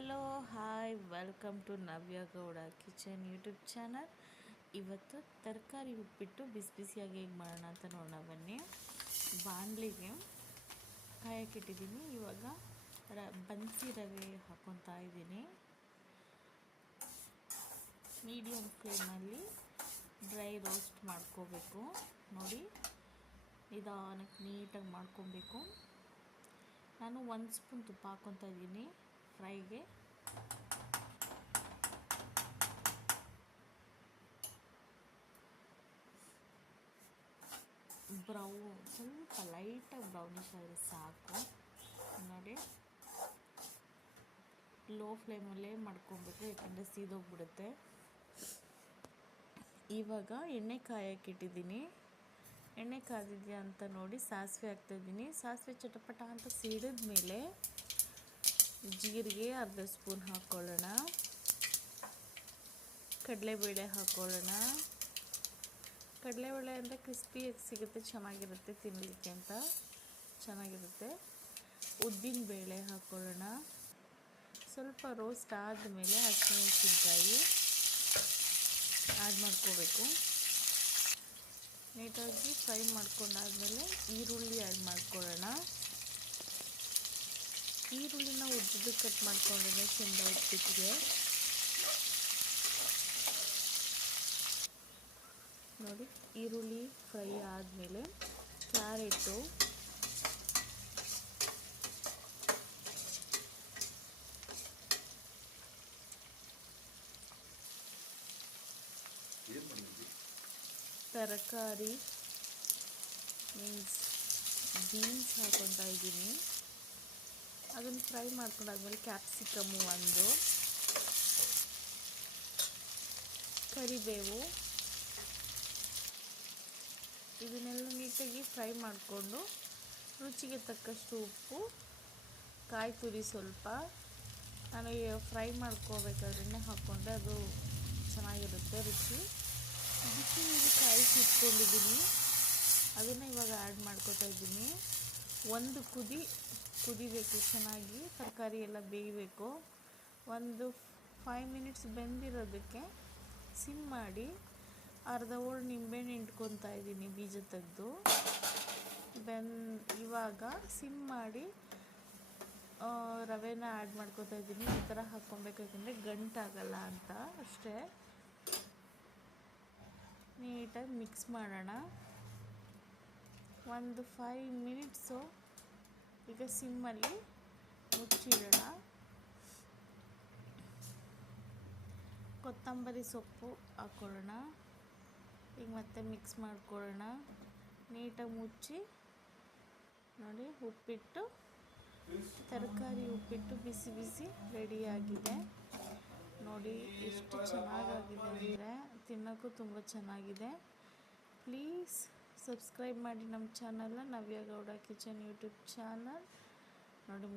Hello hi welcome to Navya Gowda kitchen YouTube channel. ಇವತ್ತು ತರಕಾರಿ ಉಪ್ಪಿಟ್ಟು ಬಿಸಿ ಬಿಸಿಯಾಗಿ ಹೇಗೆ ಮಾಡೋಣ ಅಂತ ನೋಡೋಣ ಬನ್ನಿ. ಬಾಣಲಿಗೆ ಕಾಯಕ್ಕಿಟ್ಟಿದ್ದೀನಿ. ಇವಾಗ ಬನ್ಸಿ ರವೆ ಹಾಕ್ಕೊತಾ ಇದ್ದೀನಿ. ಮೀಡಿಯಮ್ ಫ್ಲೇಮಲ್ಲಿ ಡ್ರೈ ರೋಸ್ಟ್ ಮಾಡ್ಕೋಬೇಕು. ನೋಡಿ, ನಿಧಾನಕ್ಕೆ ನೀಟಾಗಿ ಮಾಡ್ಕೊಬೇಕು. ನಾನು 1 ಸ್ಪೂನ್ ತುಪ್ಪ ಹಾಕ್ಕೊತಾ ಇದ್ದೀನಿ ಫ್ರೈಗೆ. ಸ್ವಲ್ಪ ಲೈಟಾಗಿ ಬ್ರೌನಿಶ್ ಆದರೆ ಸಾಕು. ನೋಡಿ, ಲೋ ಫ್ಲೇಮಲ್ಲೇ ಮಾಡ್ಕೊಬೇಕು, ಯಾಕಂದರೆ ಸೀದೋಗ್ಬಿಡುತ್ತೆ. ಇವಾಗ ಎಣ್ಣೆ ಕಾಯಕ್ಕಿಟ್ಟಿದ್ದೀನಿ. ಎಣ್ಣೆ ಕಾದಿದೆಯಾ ಅಂತ ನೋಡಿ ಸಾಸಿವೆ ಹಾಕ್ತಾಯಿದ್ದೀನಿ. ಸಾಸಿವೆ ಚಟಪಟ ಅಂತ ಸಿಡಿದ ಮೇಲೆ ಜೀರಿಗೆ ಅರ್ಧ ಸ್ಪೂನ್ ಹಾಕ್ಕೊಳ್ಳೋಣ. ಕಡಲೆಬೇಳೆ ಹಾಕ್ಕೊಳ್ಳೋಣ. ಕಡಲೆಬೇಳೆ ಅಂದರೆ ಕ್ರಿಸ್ಪಿಯಾಗಿ ಸಿಗುತ್ತೆ, ಚೆನ್ನಾಗಿರುತ್ತೆ, ತಿನ್ನಲಿಕ್ಕೆ ಅಂತ ಚೆನ್ನಾಗಿರುತ್ತೆ. ಉದ್ದಿನ ಬೇಳೆ ಹಾಕ್ಕೊಳ್ಳೋಣ. ಸ್ವಲ್ಪ ರೋಸ್ಟ್ ಆದಮೇಲೆ ಹಸಿಮೆಣಸಿನ್ಕಾಯಿ ಆ್ಯಡ್ ಮಾಡ್ಕೋಬೇಕು. ನೀಟಾಗಿ ಫ್ರೈ ಮಾಡ್ಕೊಂಡಾದ್ಮೇಲೆ ಈರುಳ್ಳಿ ಆ್ಯಡ್ ಮಾಡ್ಕೊಳ್ಳೋಣ. ಈರುಳ್ಳಿನ ಉದ್ದಕ್ಕೆ ಕಟ್ ಮಾಡ್ಕೊಂಡ್ರೆ ಚೆಂದ ಉಪ್ಪಿಟ್ಟಿಗೆ. ನೋಡಿ, ಈರುಳ್ಳಿ ಫ್ರೈ ಆದಮೇಲೆ ಕ್ಯಾರೆಟು, ತರಕಾರಿ ಮೀನ್ಸ್ ಬೀನ್ಸ್ ಹಾಕ್ಕೊತಾ ಇದ್ದೀನಿ. ಅದನ್ನು ಫ್ರೈ ಮಾಡ್ಕೊಂಡಾದ್ಮೇಲೆ ಕ್ಯಾಪ್ಸಿಕಮ್ಮು 1, ಕರಿಬೇವು, ಇದನ್ನೆಲ್ಲ ನೀಟಾಗಿ ಫ್ರೈ ಮಾಡಿಕೊಂಡು ರುಚಿಗೆ ತಕ್ಕಷ್ಟು ಉಪ್ಪು, ಕಾಯಿ ತುರಿ ಸ್ವಲ್ಪ. ನಾನು ಫ್ರೈ ಮಾಡ್ಕೋಬೇಕಾದ್ರೆ ಹಾಕ್ಕೊಂಡ್ರೆ ಅದು ಚೆನ್ನಾಗಿರುತ್ತೆ ರುಚಿ. ಬಿಸಿ ನೀರು ಕಾಯಿಸಿ ಇಟ್ಕೊಂಡಿದ್ದೀನಿ, ಅದನ್ನು ಇವಾಗ ಆ್ಯಡ್ ಮಾಡ್ಕೊತಾ ಇದ್ದೀನಿ. ಒಂದು ಕುದಿಬೇಕು ಚೆನ್ನಾಗಿ, ತರಕಾರಿ ಎಲ್ಲ ಬೇಯಬೇಕು. ಒಂದು 5 ಮಿನಿಟ್ಸ್ ಬೆಂದಿರೋದಕ್ಕೆ ಸಿಮ್ ಮಾಡಿ ಅರ್ಧ ಹೋಳು ನಿಂಬೆಹಣ್ಣು ಹಿಂಡ್ಕೊತಾ ಇದ್ದೀನಿ, ಬೀಜ ತೆಗೆದು. ಇವಾಗ ಸಿಮ್ ಮಾಡಿ ರವೆನ ಆ್ಯಡ್ ಮಾಡ್ಕೊತಾ ಇದ್ದೀನಿ. ಈ ಥರ ಹಾಕ್ಕೊಬೇಕಾದ್ರೆ ಗಂಟಾಗಲ್ಲ ಅಂತ ಅಷ್ಟೇ. ನೀಟಾಗಿ ಮಿಕ್ಸ್ ಮಾಡೋಣ. ಒಂದು 5 ಮಿನಿಟ್ಸು ಈಗ ಸಿಮ್ಮಲ್ಲಿ ಮುಚ್ಚಿಡೋಣ. ಕೊತ್ತಂಬರಿ ಸೊಪ್ಪು ಹಾಕ್ಕೊಳ್ಳೋಣ. ಈಗ ಮತ್ತೆ ಮಿಕ್ಸ್ ಮಾಡ್ಕೊಳ್ಳೋಣ. ನೀಟಾಗಿ ಮುಚ್ಚಿ ನೋಡಿ, ಉಪ್ಪಿಟ್ಟು, ತರಕಾರಿ ಉಪ್ಪಿಟ್ಟು ಬಿಸಿ ಬಿಸಿ ರೆಡಿಯಾಗಿದೆ. ನೋಡಿ ಎಷ್ಟು ಚೆನ್ನಾಗಾಗಿದೆ ಅಂದರೆ ತಿನ್ನೋಕ್ಕೂ ತುಂಬ ಚೆನ್ನಾಗಿದೆ. ಪ್ಲೀಸ್ ಸಬ್ಸ್ಕ್ರೈಬ್ ಮಾಡಿ ನಮ್ಮ ಚಾನಲ್ನ, Navya Gowda kitchen YouTube channel. ನೋಡಿ,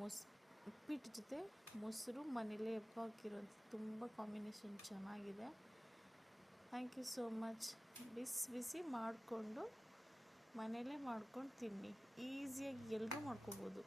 ಉಪ್ಪಿಟ್ಟು ಜೊತೆ ಮೊಸರು ಮನೇಲೇ ಹಾಕಿರೋಂಥ ತುಂಬ ಕಾಂಬಿನೇಷನ್ ಚೆನ್ನಾಗಿದೆ. Thank you so much. ಬಿಸಿ ಮಾಡಿಕೊಂಡು ಮನೇಲೇ ಮಾಡ್ಕೊಂಡು ತಿನ್ನಿ. ಈಸಿಯಾಗಿ ಎಲ್ಲರೂ ಮಾಡ್ಕೋಬೋದು.